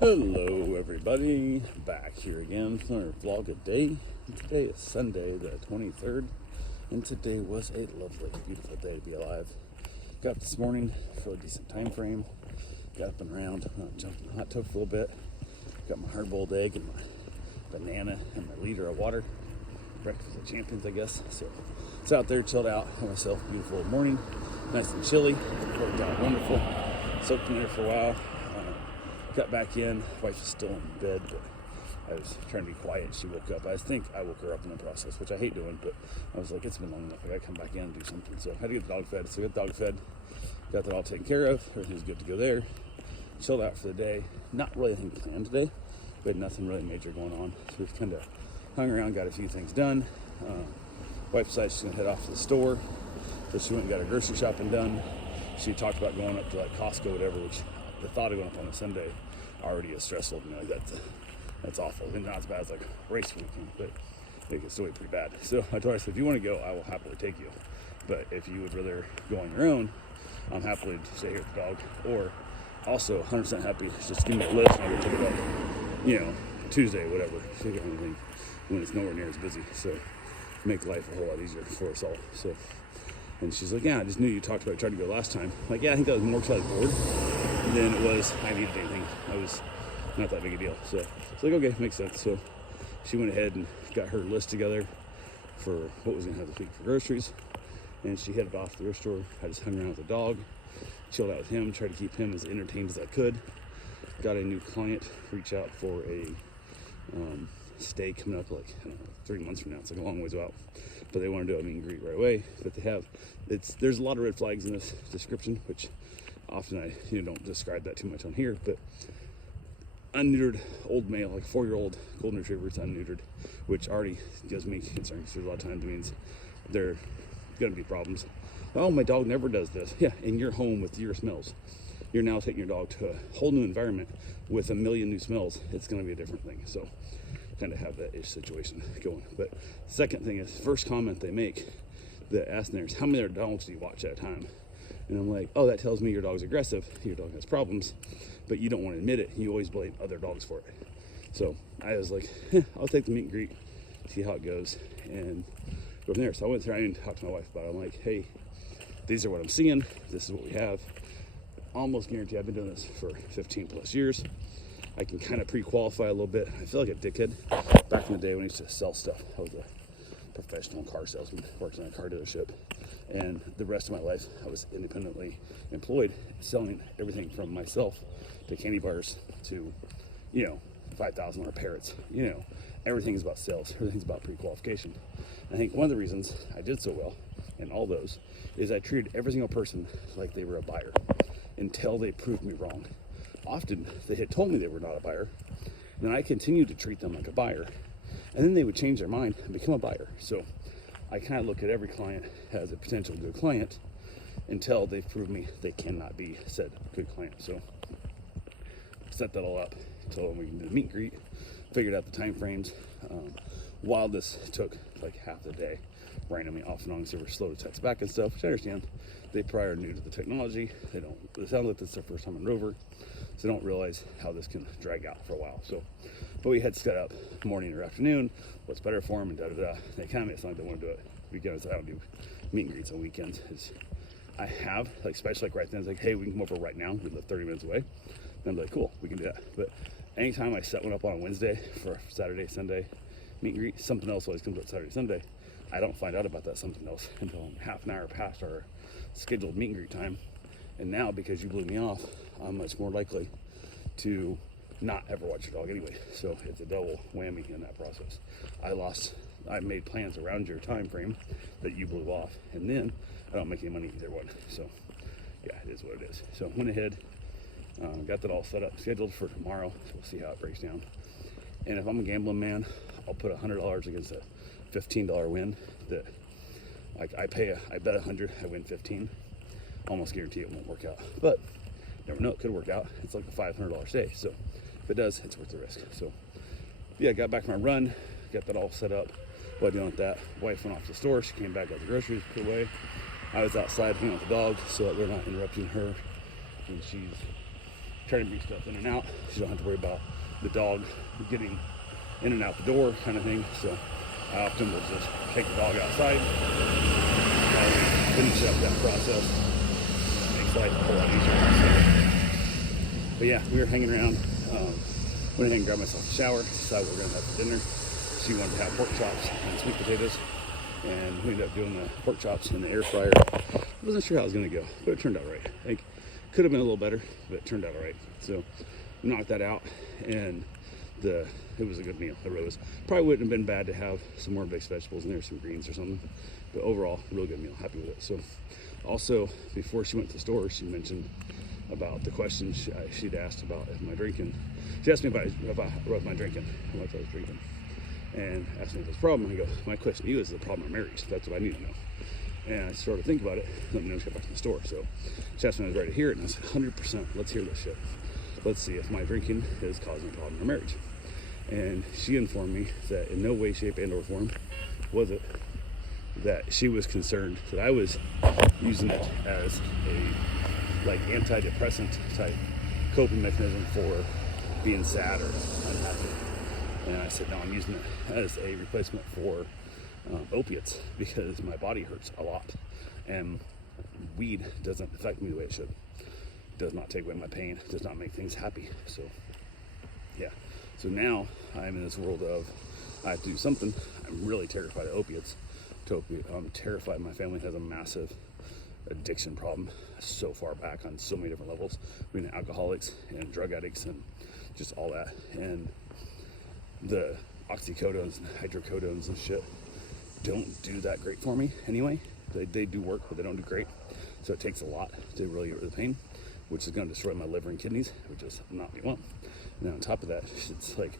Hello everybody, back here again for another vlog a day. Today is Sunday the 23rd, and today was a lovely, beautiful day to be alive. Got up this morning for a decent time frame, got up and around, jumped in the hot tub for a little bit, got my hard-boiled egg and my banana and my liter of water, breakfast of champions I guess. So it's out there, chilled out, had myself a beautiful morning, nice and chilly, worked out wonderful, soaked in there for a while. Got back in, wife is still in bed, but I was trying to be quiet. She woke up. I think I woke her up in the process, which I hate doing, but I was like, it's been long enough. I gotta come back in and do something. So I had to get the dog fed. So I got the dog fed, got that all taken care of. Everything's good to go there. Chilled out for the day. Not really anything planned today, but nothing really major going on. So we've kind of hung around, got a few things done. Wife decided she's gonna head off to the store. So she went and got her grocery shopping done. She talked about going up to like Costco, whatever, which the thought of going up on a Sunday already is stressful. You know, that's awful. And not as bad as like race weekend, but it can still be pretty bad. So I told her, I said, if you want to go, I will happily take you. But if you would rather go on your own, I'm happily to stay here with the dog. Or also 100% happy, just give me a list and I'll go take it up, you know, Tuesday, whatever. She got anything when it's nowhere near as busy. So make life a whole lot easier for us all. So. And she's like, yeah, I just knew you talked about trying to go last time. I'm like, yeah, I think that was more because I was bored than it was I needed anything. I was not that big a deal. So it's like, okay, makes sense. So she went ahead and got her list together for what was going to have this week for groceries. And she headed off to the grocery store. I just hung around with the dog, chilled out with him, tried to keep him as entertained as I could. Got a new client, reach out for a stay coming up like 3 months from now. It's like a long ways out, but they want to do a meet and greet right away. But they have, there's a lot of red flags in this description, which often I don't describe that too much on here. But unneutered old male, like 4-year-old golden retriever, it's unneutered, which already gives me concern because there's a lot of times it means there are going to be problems. Oh, my dog never does this. Yeah, in your home with your smells, you're now taking your dog to a whole new environment with a million new smells. It's going to be a different thing. So kind of have that ish situation going. But second thing is, first comment they make, the ask there is, how many other dogs do you watch at a time? And I'm like, oh, that tells me your dog's aggressive, your dog has problems, but you don't want to admit it. You always blame other dogs for it. So I was like, I'll take the meet and greet, see how it goes, and go from there. So I went through, I didn't talk to my wife about it. I'm like, hey, these are what I'm seeing, this is what we have. Almost guarantee, I've been doing this for 15 plus years. I can kind of pre-qualify a little bit. I feel like a dickhead. Back in the day when I used to sell stuff, I was a professional car salesman, worked in a car dealership. And the rest of my life, I was independently employed, selling everything from myself to candy bars to, $5,000 parrots. Everything is about sales. Everything's about pre-qualification. I think one of the reasons I did so well in all those is I treated every single person like they were a buyer until they proved me wrong. Often they had told me they were not a buyer, and then I continued to treat them like a buyer, and then they would change their mind and become a buyer. So I kind of look at every client as a potential good client until they've proved me they cannot be said good client. So set that all up until we can do the meet and greet, figured out the time frames. While this took like half the day, randomly off and on, so they were slow to text back and stuff, which I understand. They probably are new to the technology. It sounds like this is their first time on Rover, so they don't realize how this can drag out for a while. So, but we had set up morning or afternoon, what's better for them, and da-da-da. They kind of made it sound like they want to do it weekends. I don't do meet and greets on weekends. I have, like, especially like right then, it's like, hey, we can come over right now. We live 30 minutes away. And I'm like, cool, we can do that. But anytime I set one up on a Wednesday for Saturday, Sunday meet and greet, something else always comes up Saturday, Sunday. I don't find out about that something else until half an hour past our scheduled meet and greet time. And now, because you blew me off, I'm much more likely to not ever watch your dog anyway. So it's a double whammy in that process. I made plans around your time frame that you blew off, and then I don't make any money either one. So yeah, it is what it is. So went ahead, got that all set up, scheduled for tomorrow. So we'll see how it breaks down. And if I'm a gambling man, I'll put $100 against a $15 win. That like I bet 100, I win 15. Almost guarantee it won't work out, but never know, it could work out. It's like a $500 stay, so if it does, it's worth the risk. So yeah, got back from my run, got that all set up. While dealing with that, wife went off to the store. She came back, got the groceries put away. I was outside hanging with the dog so that we're not interrupting her when she's try to move stuff in and out. So you don't have to worry about the dog getting in and out the door kind of thing. So I often will just take the dog outside, finish up that process. Makes life a whole lot easier. But yeah, we were hanging around. Went ahead and grabbed myself a shower, decided what we were going to have for dinner. She wanted to have pork chops and sweet potatoes, and we ended up doing the pork chops in the air fryer. I wasn't sure how it was going to go, but it turned out right. I think could have been a little better, but it turned out all right. So knocked that out, and it was a good meal. It really was. Probably wouldn't have been bad to have some more mixed vegetables in there, some greens or something. But overall, a real good meal. Happy with it. So also, before she went to the store, she mentioned about the question she'd asked about if my drinking. She asked me about my drinking, how much I was drinking, and asked me if it was a problem. I go, my question to you is the problem of marriage. That's what I need to know. And I started to think about it. Let me know when she got back to the store. So she asked me if I was ready to hear it, and I said, 100%. Let's hear this shit. Let's see if my drinking is causing a problem in our marriage. And she informed me that in no way, shape, and or form was it that she was concerned that I was using it as a antidepressant type coping mechanism for being sad or unhappy. And I said, no, I'm using it as a replacement for opiates because my body hurts a lot, and weed doesn't affect me the way it should. It does not take away my pain, does not make things happy. So yeah, so now I'm in this world of I have to do something. I'm really terrified of opiates. I'm terrified. My family has a massive addiction problem so far back on so many different levels, being alcoholics and drug addicts and just all that, and the oxycodones and hydrocodones and shit don't do that great for me anyway. They do work, but they don't do great. So it takes a lot to really get rid of the pain, which is going to destroy my liver and kidneys, which is not what we want. And then on top of that, it's like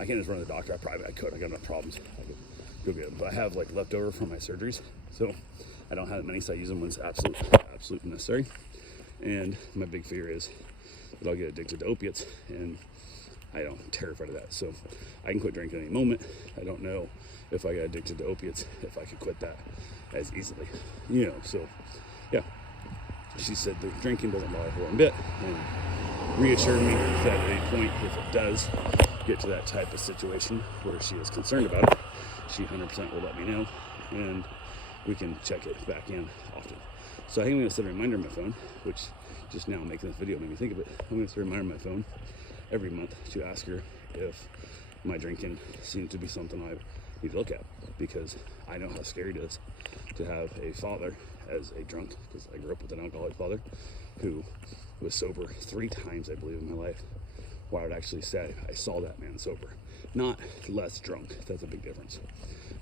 I can't just run to the doctor. I could. I got enough problems. I could go get them, but I have leftover from my surgeries, so I don't have that many. So I use them when it's absolutely necessary. And my big fear is that I'll get addicted to opiates, and I'm terrified of that. So I can quit drinking at any moment. I don't know if I got addicted to opiates, if I could quit that as easily, so yeah. She said the drinking doesn't bother her one bit, and reassured me that at any point, if it does get to that type of situation where she is concerned about it, she 100% will let me know, and we can check it back in often. So I think I'm going to set a reminder on my phone, which just now making this video made me think of it. I'm going to set a reminder on my phone every month to ask her if my drinking seems to be something I need to look at, because I know how scary it is to have a father as a drunk, because I grew up with an alcoholic father who was sober 3 times, I believe, in my life, where I would actually say I saw that man sober. Not less drunk, that's a big difference,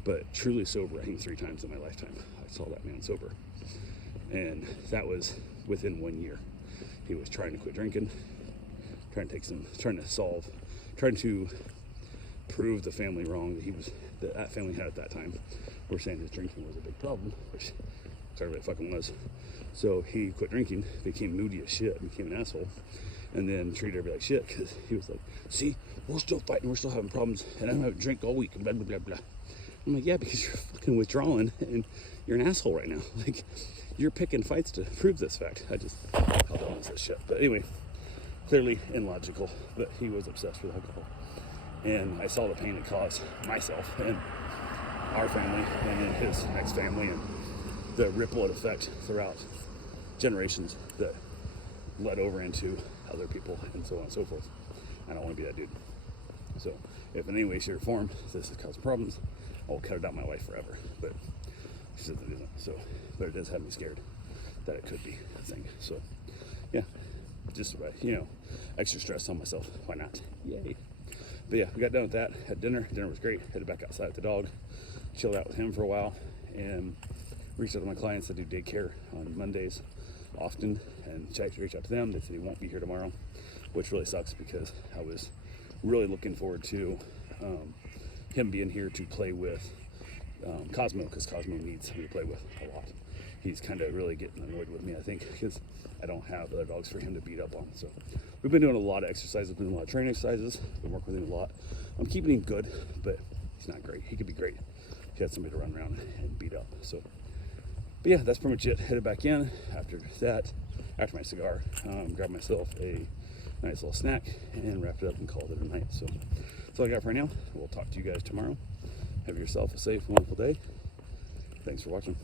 but truly sober, I think 3 times in my lifetime I saw that man sober. And that was within 1 year. He was trying to quit drinking, trying to prove the family wrong that family had at that time. We're saying his drinking was a big problem, which sorry, it fucking was. So he quit drinking, became moody as shit, became an asshole, and then treated everybody like shit because he was like, see, we're still fighting, we're still having problems, and I don't have a drink all week, and blah, blah, blah, blah. I'm like, yeah, because you're fucking withdrawing, and you're an asshole right now. Like, you're picking fights to prove this fact. I just held on to this shit. But anyway, clearly illogical, but he was obsessed with alcohol. And I saw the pain it caused myself and our family and then his next family, and the ripple effect throughout generations that led over into other people and so on and so forth. I don't want to be that dude. So if in any way, shape, or form this is causing problems, I'll cut it out of my life forever. But she says it isn't. So, but it does have me scared that it could be a thing. So yeah, just extra stress on myself. Why not? Yay. But yeah, we got done with that, had dinner. Dinner was great. Headed back outside with the dog, chilled out with him for a while, and reached out to my clients that do daycare on Mondays often, and reached out to them. They said he won't be here tomorrow, which really sucks because I was really looking forward to him being here to play with Cosmo, because Cosmo needs me to play with a lot. He's kind of really getting annoyed with me, I think, because I don't have other dogs for him to beat up on. So we've been doing a lot of exercises, been doing a lot of training exercises, been working with him a lot. I'm keeping him good, but he's not great. He could be great if he had somebody to run around and beat up. So, but yeah, that's pretty much it. Headed back in after that, after my cigar, grabbed myself a nice little snack, and wrapped it up and called it a night. So that's all I got for right now. We'll talk to you guys tomorrow. Have yourself a safe, wonderful day. Thanks for watching.